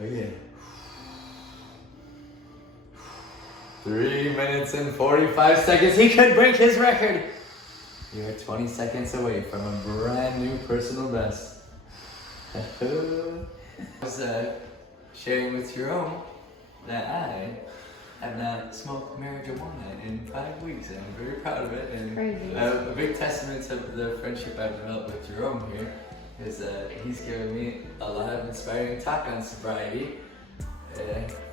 Oh yeah. 3 minutes and 45 seconds. He could break his record. You're 20 seconds away from a brand new personal best. I was sharing with Jerome that I have not smoked marijuana in 5 weeks, and I'm very proud of it. And Crazy. A big testament to the friendship I've developed with Jerome here is he's given me a lot of inspiring talk on sobriety.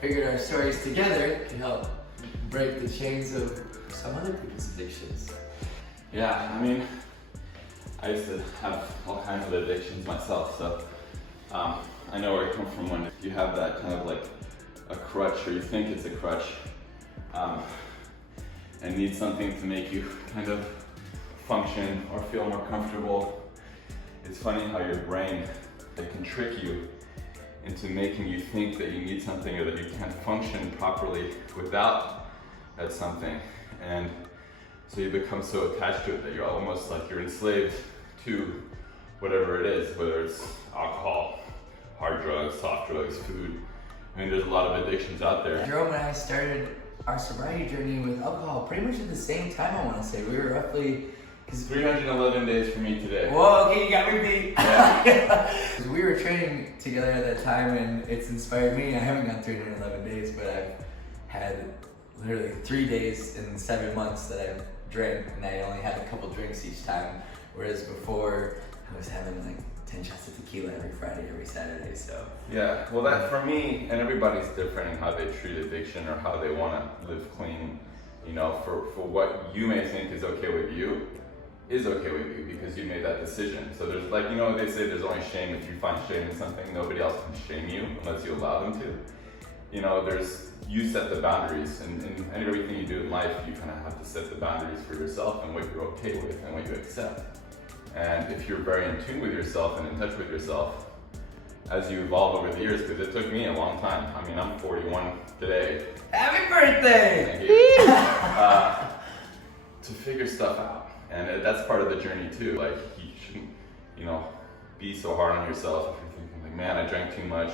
Figured our stories together can help break the chains of some other people's addictions. Yeah, I mean, I used to have all kinds of addictions myself, so I know where I come from when you have that kind of like a crutch, or you think it's a crutch, and need something to make you kind of function or feel more comfortable. It's funny how your brain, it can trick you into making you think that you need something or that you can't function properly without that something. And so you become so attached to it that you're almost like you're enslaved to whatever it is, whether it's alcohol, hard drugs, soft drugs, food. I mean, there's a lot of addictions out there. Jerome and I started our sobriety journey with alcohol pretty much at the same time, I want to say. We were roughly... 311 days for me today. Whoa, okay, you got me beat. Yeah. We were training together at that time, and it's inspired me. I haven't gone 311 days, but I've had literally 3 days in 7 months that I've drank, and I only had a couple drinks each time. Whereas before, I was having like 10 shots of tequila every Friday, every Saturday, so. Yeah, well that for me, and everybody's different in how they treat addiction or how they want to live clean. You know, for what you may think is okay with you, is okay with you because you made that decision. So there's like, you know, they say there's only shame if you find shame in something. Nobody else can shame you unless you allow them to. You know, you set the boundaries, and in everything you do in life, you kind of have to set the boundaries for yourself and what you're okay with and what you accept. And if you're very in tune with yourself and in touch with yourself, as you evolve over the years, because it took me a long time. I mean, I'm 41 today. Happy birthday! Thank you. To figure stuff out. And that's part of the journey too. Like, you shouldn't, you know, be so hard on yourself if you're thinking like, man, I drank too much,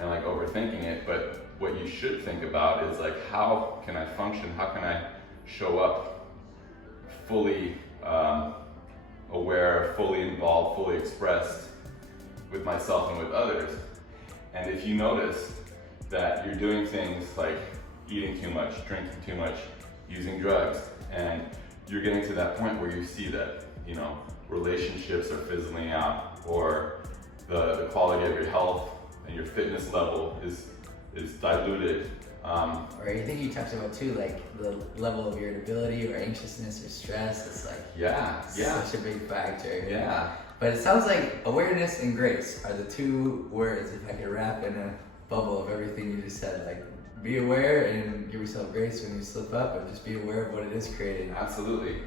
and like overthinking it. But what you should think about is like, how can I function? How can I show up fully aware, fully involved, fully expressed with myself and with others? And if you notice that you're doing things like eating too much, drinking too much, using drugs, and you're getting to that point where you see that, you know, relationships are fizzling out, or the quality of your health and your fitness level is diluted. Or anything you talked about too, like the level of irritability or anxiousness or stress, it's like such a big factor. Yeah. But it sounds like awareness and grace are the two words, if I could wrap in a bubble of everything you just said. Like, be aware and give yourself grace when you slip up, and just be aware of what it is creating. Absolutely.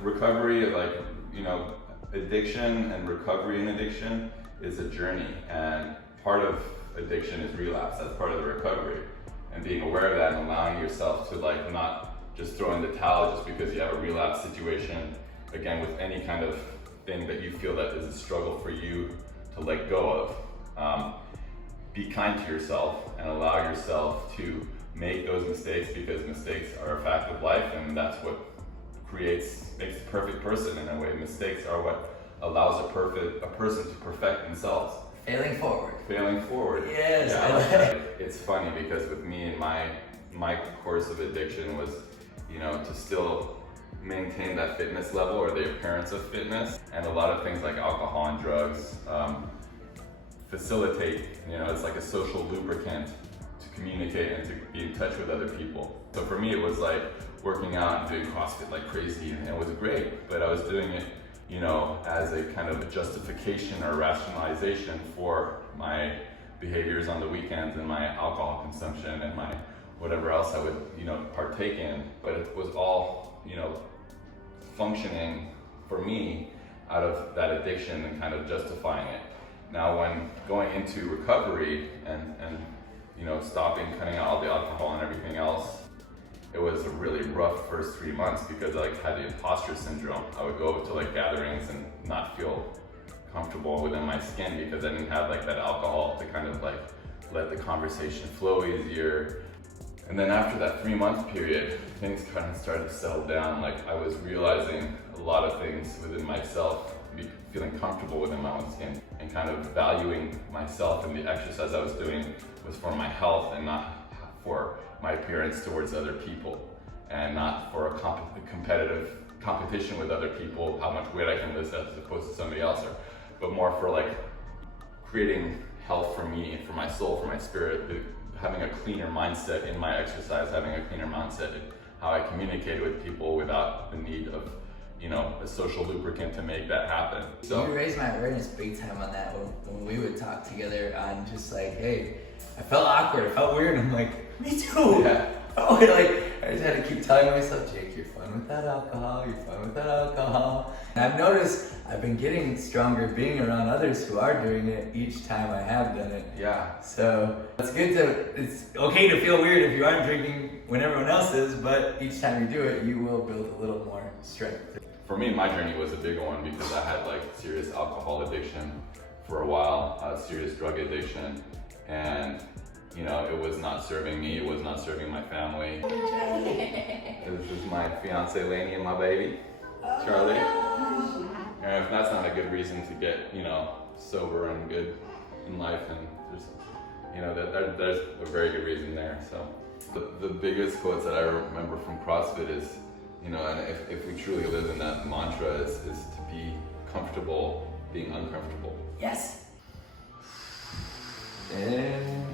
Recovery, like, you know, addiction and recovery in addiction is a journey, and part of addiction is relapse. That's part of the recovery. And being aware of that and allowing yourself to like not just throw in the towel just because you have a relapse situation, again, with any kind of thing that you feel that is a struggle for you to let go of. Be kind to yourself and allow yourself to make those mistakes, because mistakes are a fact of life, and that's what makes a perfect person in a way. Mistakes are what allows a person to perfect themselves. Failing forward. Yes. Yeah. It's funny because with me and my course of addiction was, you know, to still maintain that fitness level or the appearance of fitness, and a lot of things like alcohol and drugs facilitate, you know, it's like a social lubricant to communicate and to be in touch with other people. So for me, it was like working out and doing CrossFit like crazy, and it was great, but I was doing it, you know, as a kind of a justification or rationalization for my behaviors on the weekends and my alcohol consumption and my whatever else I would, you know, partake in. But it was all, you know, functioning for me out of that addiction and kind of justifying it. Now, when going into recovery and you know, stopping, cutting out all the alcohol and everything else, it was a really rough first 3 months because I had the imposter syndrome. I would go to like gatherings and not feel comfortable within my skin because I didn't have like that alcohol to kind of like let the conversation flow easier. And then after that 3-month period, things kind of started to settle down. Like I was realizing a lot of things within myself, feeling comfortable within my own skin, and kind of valuing myself, and the exercise I was doing was for my health and not for my appearance towards other people, and not for a competitive competition with other people, how much weight I can lift as opposed to somebody else, but more for like creating health for me, for my soul, for my spirit, having a cleaner mindset in my exercise, having a cleaner mindset in how I communicate with people without the need of, you know, a social lubricant to make that happen. So you raised my awareness big time on that when we would talk together on just like, hey, I felt awkward, I felt weird. I'm like, me too. yeah. Oh, like, I just had to keep telling myself, Jake, you're fine with that alcohol, you're fine with that alcohol. And I've noticed I've been getting stronger being around others who are doing it each time I have done it. Yeah. So it's good to, it's okay to feel weird if you aren't drinking when everyone else is, but each time you do it, you will build a little more strength. For me, my journey was a big one because I had like serious alcohol addiction for a while, serious drug addiction, and you know, it was not serving me, it was not serving my family. This is my fiance Lainey and my baby, Charlie. And if that's not a good reason to get, you know, sober and good in life, and there's, you know, there's a very good reason there. So the biggest quotes that I remember from CrossFit is, you know, and if we truly live in that mantra, is to be comfortable being uncomfortable. Yes. And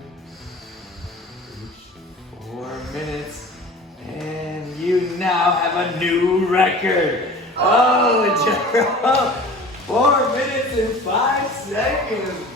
4 minutes, and you now have a new record. Oh, 4 minutes and 5 seconds.